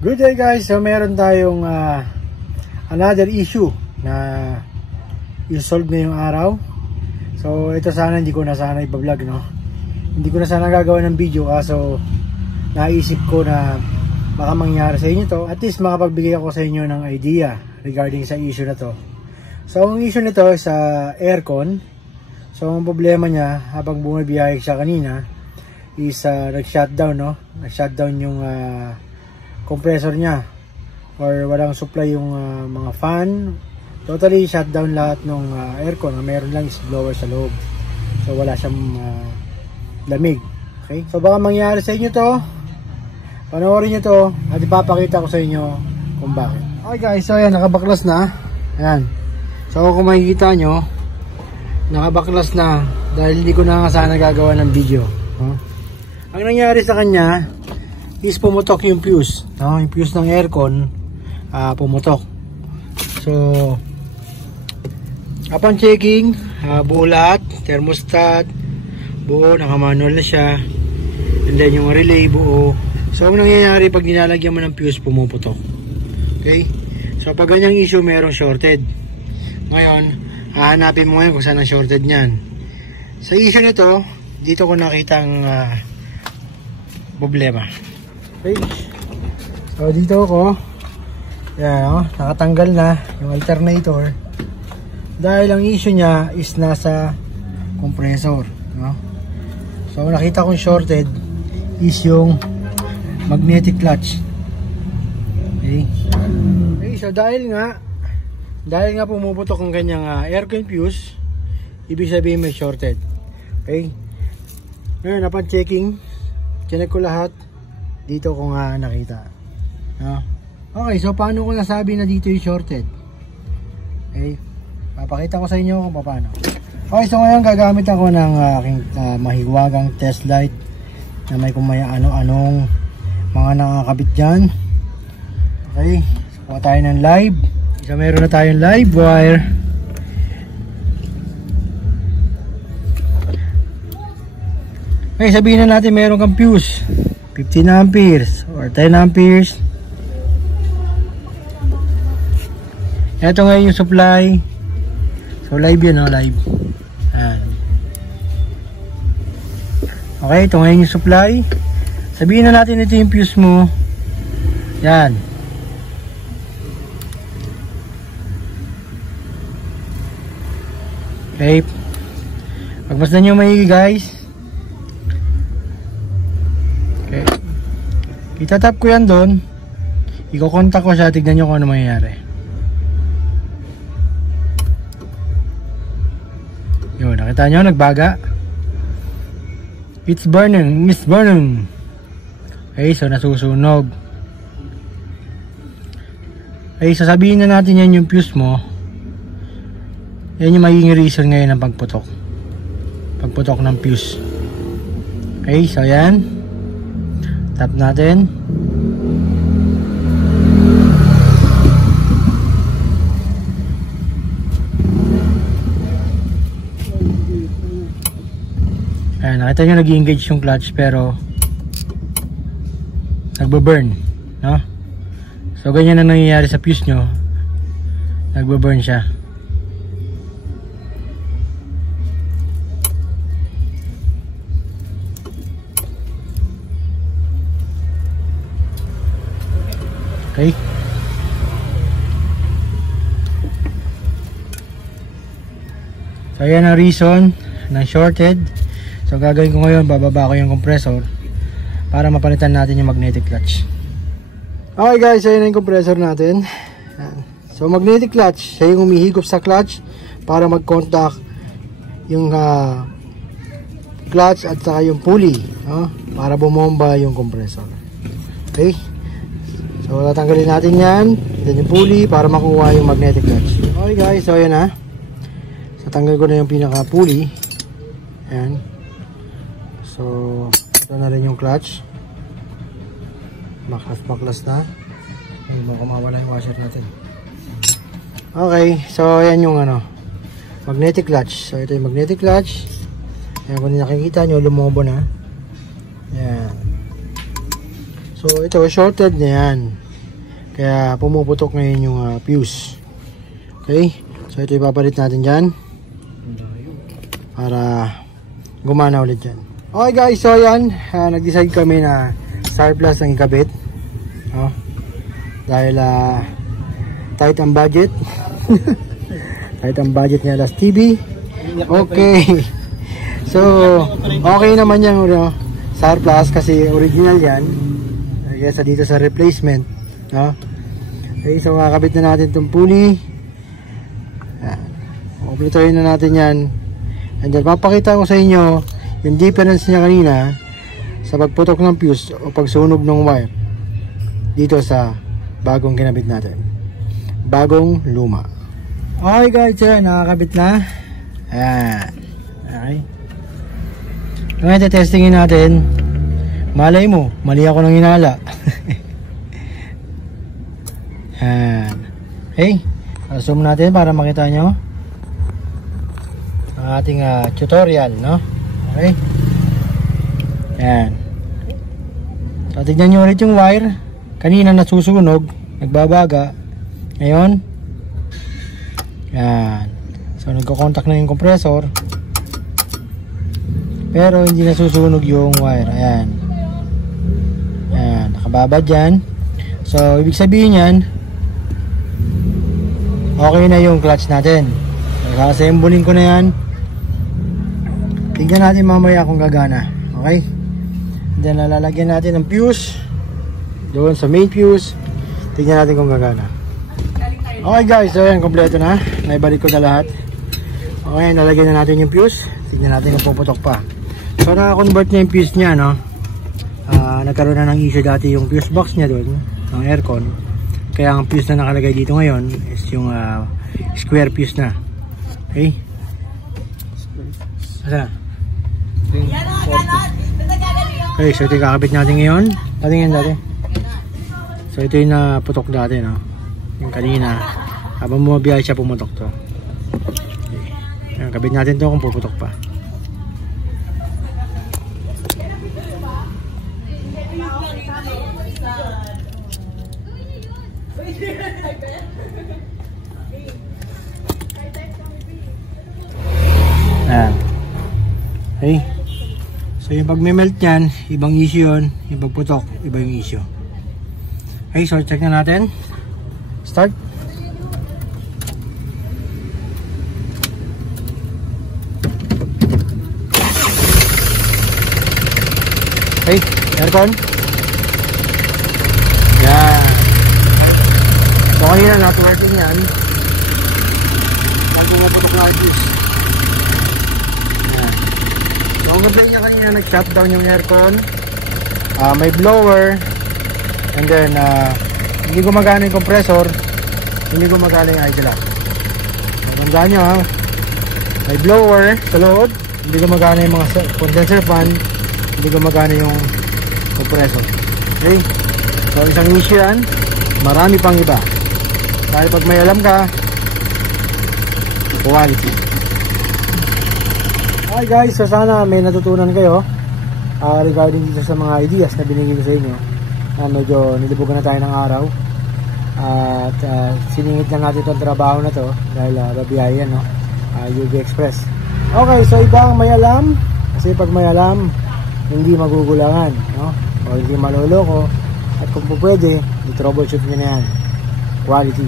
Good day guys, so meron tayong another issue na i-solve ngayong araw. So ito sana hindi ko na sana i-vlog, no? Hindi ko na sana gagawa ng video kaso naisip ko na baka mangyari sa inyo to. At least makapagbigay ako sa inyo ng idea regarding sa issue na to. So ang issue nito is aircon. So ang problema niya habang bumabiyahe siya kanina is nag-shutdown, no? Nag-shutdown yung compressor niya or walang supply yung mga fan. Totally shutdown lahat ng aircon. Meron lang is blower sa loob, so wala siyang lamig. Okay, so baka mangyari sa inyo to, panoorin nyo to at ipapakita ko sa inyo kung bakit. Okay guys, so ayan, nakabaklas na. Ayan, so kung makikita nyo, nakabaklas na dahil hindi ko na sana gagawa ng video, huh? Ang nangyari sa kanya is pumutok yung fuse, no? Yung fuse ng aircon pumutok. So upon checking, buo lahat, thermostat buo, naka-manual na siya, and then yung relay buo. So ang nangyayari pag nilalagyan mo ng fuse, pumuputok. Okay, so pag ganyang issue, merong shorted. Ngayon hahanapin mo ngayon kung saan ang shorted nyan. Sa issue nito, dito ko nakita ang problema. Okay, so dito ako, yan, nakatanggal na yung alternator dahil ang issue niya is nasa compressor, no? So nakita kong shorted is yung magnetic clutch. Okay, okay, so dahil nga pumuputok ang kanyang aircon fuse, ibig sabihin may shorted. Okay, ngayon upon checking, chinek ko lahat. Dito ko nga nakita, no? Okay, so paano ko nasabi na dito yung shorted? Okay, papakita ko sa inyo kung paano. Okay, so ngayon gagamit ako ng aking mahiwagang test light na may kumaya ano-anong mga nakakabit dyan. Okay, so kuha tayo ng live. So meron na tayong live wire. Okay, sabihin na natin meron kang fuse 15 amperes or 10 amperes. Ito ngayon yung supply. So live yun, no? Live. Ayan. Okay, ito ngayon yung supply. Sabihin na natin ito yung fuse mo. Yan. Okay, pagmasdan nyo maigi guys. Okay, itatap ko yan doon, i-contact ko siya, tignan nyo kung ano mangyayari. Yun, nakita nyo, nagbaga. It's burning, it's burning. Okay, so nasusunog. Okay, sasabihin na natin yan yung fuse mo. Yan yung magiging reason ngayon ng pagputok ng fuse. Okay, so yan, tap natin. Ayan, nakita nyo nag-engage yung clutch pero nagbe-burn, no? So ganyan na nangyayari sa fuse nyo, nagbe-burn siya. Okay, so yan ang reason ng shorted. So gagawin ko ngayon, bababa ko yung compressor para mapalitan natin yung magnetic clutch. Okay guys, so yan ang compressor natin. So magnetic clutch, siya yung humihigop sa clutch para mag-contact yung clutch at saka yung pulley, no? Para bumomba yung compressor. Okay, so tatanggalin natin yan, then yung pulley para makuha yung magnetic clutch. Okay guys, so yan na. So tanggal ko na yung pinaka pulley. Ayan. So ito na rin yung clutch. Baklas na. Ay, baka mawala yung washer natin. Okay, so ayan yung magnetic clutch. So ito yung magnetic clutch. Ayan, kung nakikita nyo, lumobo na. Ayan. So ito, shorted na yan. Kaya pumuputok ngayon yung fuse. Okay? So ito ipapalit natin dyan para gumana ulit dyan. Okay guys, so yan, nag-decide kami na SAR Plus ang ikabit. Dahil tight ang budget. Tight ang budget ni Alas TV. Okay. So okay naman yan, SAR Plus kasi original yan. Kesa dito sa replacement, no? Okay, so kakabit na natin itong pulley. Kumpletuhin na natin yan. And then papakita ko sa inyo yung difference niya kanina sa pagputok ng fuse o pagsunog ng wire dito sa bagong kinabit natin, bagong luma. Okay guys, yan, nakakabit na. Ayan. Okay, ngayon testingin natin. Malay mo, mali ako ng hinala. Ayan. Okay, zoom natin para makita nyo ang ating tutorial, no? Okay. Ayan. So tignan nyo ulit yung wire. Kanina nasusunog, nagbabaga. Ngayon, ayan. So nagko-contact na yung compressor, pero hindi nasusunog yung wire. Ayan. Ayan, nakababa dyan. So ibig sabihin yan, okay na yung clutch natin. So sasembulin ko na yan. Tignan natin mamaya kung gagana. Okay? Then lalagyan natin ng fuse doon sa main fuse. Tignan natin kung gagana. Okay guys, so yan, kompleto na. Naibalik ko na lahat. Okay, nalagyan na natin yung fuse. Tignan natin kung puputok pa. So naka-convert na yung fuse niya, no? Nagkaroon na ng issue dati yung fuse box niya doon, ng aircon. Kaya ang fuse na nakalagay dito ngayon is yung square fuse na. Okay? Asa? Okay, so ito yung kakabit natin ngayon. Patingin dati. So ito yung naputok dati, no? Yung kanina. Habang bumabiyahe siya, pumutok to. Okay. Ayan, kabit natin to kung puputok pa. Ayan. Okay. So yung pag may melt yan, ibang issue yun. Yung pagputok, iba yung issue. Okay, so check na natin. Start. Okay, aircon. Yan. So kanina not-working yan. Pag pumaputok na fuse. So ang complaint niya kanina, nag-shutdown yung aircon, may blower, and then hindi gumagana yung compressor, hindi gumagana yung idle lock. So tandaan nyo, may blower sa loob, hindi gumagana yung mga condenser fan, hindi gumagana yung compressor. Okay, so isang issue yan, marami pang iba. Dahil pag may alam ka, quality. Hi guys, so sana may natutunan kayo regarding dito sa mga ideas na binigay ko sa inyo. Medyo nilibugan na tayo ng araw at siningit lang natin itong trabaho na to dahil babiyahe yan, no? UV Express. Okay, so ibang may alam, kasi pag may alam hindi magugulangan, no? O hindi maloloko, at kung po pwede i-troubleshoot nyo na yan. Quality.